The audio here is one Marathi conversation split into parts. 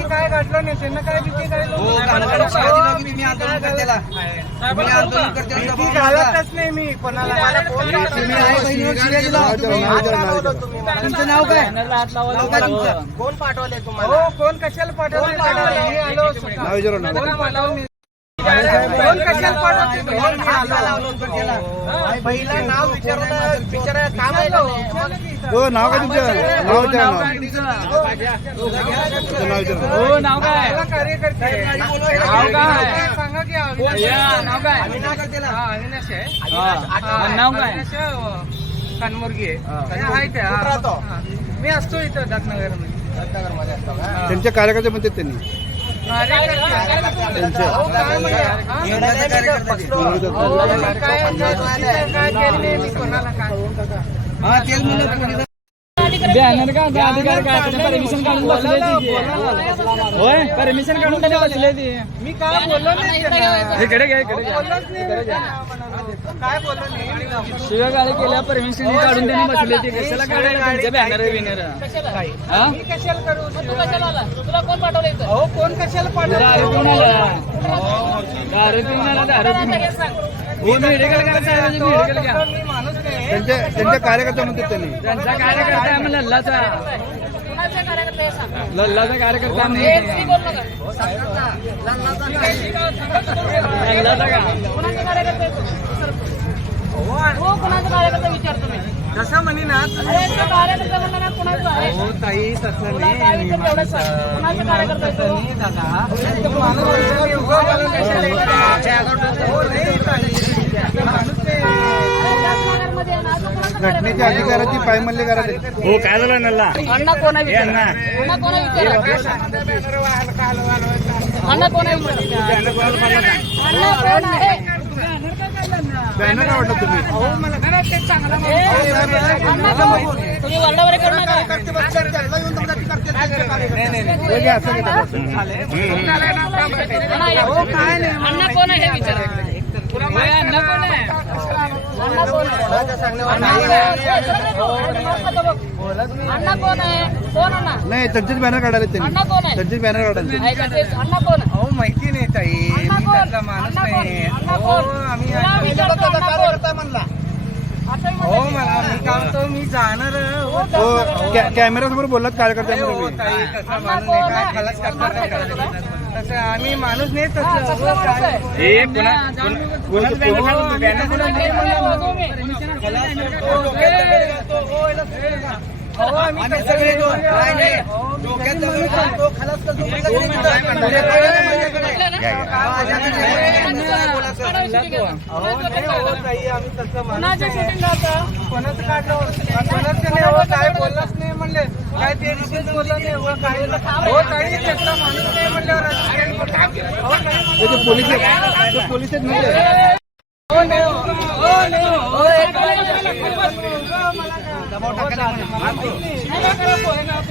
काय काय? घडलं नाही? त्यांना भीती आंदोलन करतेला. आंदोलन. घालतच नाही मी. कोणाला? तुमचं नाव काय? कोण पाठवले तुम्हाला? हो कोण कशाला पाठवलं कोण पाठवलं? मी आलो बहिणीला नाव विचारून विचारायला काम आहे का नाही? हो नाव काय तुमचं नाव विचारा नाव नाव काय तुमचं? नाव विचारा हो नाव काय कार्यकर्ते नाव. सांगा की अविनाश या, आहे. नाव काय? अविनाश आहे. नाव काय कानमुर्गी आहे. मी असतो इथं दादनगरमध्ये रत्नागिरीमध्ये असतो का? त्यांचे कार्यकर्ते म्हणतात त्यांनी कार्यकर्ते बॅनर का अधिकार काय परमिशन काढून बसले होय? परमिशन काढून त्याने बसले ती. मी काय बोललो नाही. इकडे घ्या इकडे शिव्या गाडी केल्या परमिशन काढून त्यांनी बसले ती. कशाला काढायला तुमच्या बॅनर बिनर? हा? मी कशाला करू? तुला कोण पाठवलं हो कोण कशाला दारू पिऊन पाठवलं आला? दारू पिऊन आला? दारू पिऊन हो मेडिकल करायचं आहे मेडिकल घ्या मी माणूस नाही त्यांचे त्यांचे कार्यकर्ते म्हणतात त्यांनी. त्यांचा कार्यकर्ता आहे मग लल्लाचा कुणाचे कार्यकर्ते हे सांग लल्लाचा कार्यकर्ता आहे हे म्हणून. ती बोल नका लल्लाचा का? कुणाचे कार्यकर्ते आहे तू? हो कुणाचे कार्यकर्ते विचारतो मी. जसं म्हणे ना हो ताई तसं? नाही. दादा. माणूस कशाला? हो, नाही ताई. माणूस नाही. अरे दादनगरमध्ये आहे ना, तू कुणाचं घटनेच्या अधिकाराची पायमल्ली करायला हो काय झालं नल्ला अण्णा कोण विचार अण्णा. कोण विचार? बॅनर वाहायला का हलवा हलवायचा? अण्णा कोण आहे विचार अण्णा कोण आहे? बॅनर काय वाटत तुम्ही? हो, मला खरंच ते चांगलं ए, अण्णा कोण? तुम्ही करू. नाही, नाही, नाही. हे घ्या, असं घेतात. अण्णा या. अण्णा कोण आहे हे विचार होय, अण्णा कोण आहे अण्णा कोण आहे कोणाच्या सांगण्यावर अण्णा नाही. कोण. अण्णा त्यांचेच बॅनर काढायला त्यांनी अण्णा कोण आहे त्यांचेच बॅनर काढायला ऐका तेच. अण्णा कोण आहे अहो माहिती नाही ताई मी कोण? माणूस अण्णा कोण? नाही अण्णा हो कोण? आम्ही तुला आता- विचारतो त्याचा अण्णा कोण? कार्यकर्ता म्हणला हो. मला मी काय म्हणतो मी जाणार हो हो बोललात हो ताई तसा माणूस कोण नाही आहे? काय खलास? तसं आम्ही माणूस नाही हा, तसं हो, काय-? हे पुन्हा पुन्हा- पुन्हा काढून? हो, आम्ही सगळे. दोन. नाही. हो, डोक्यात खलास करतो, हो, हो, हो. हो हो. हो, ते पोलीस आहेत ते पोलीस आहेत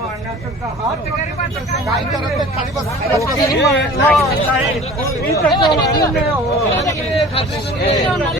म्हणजे काय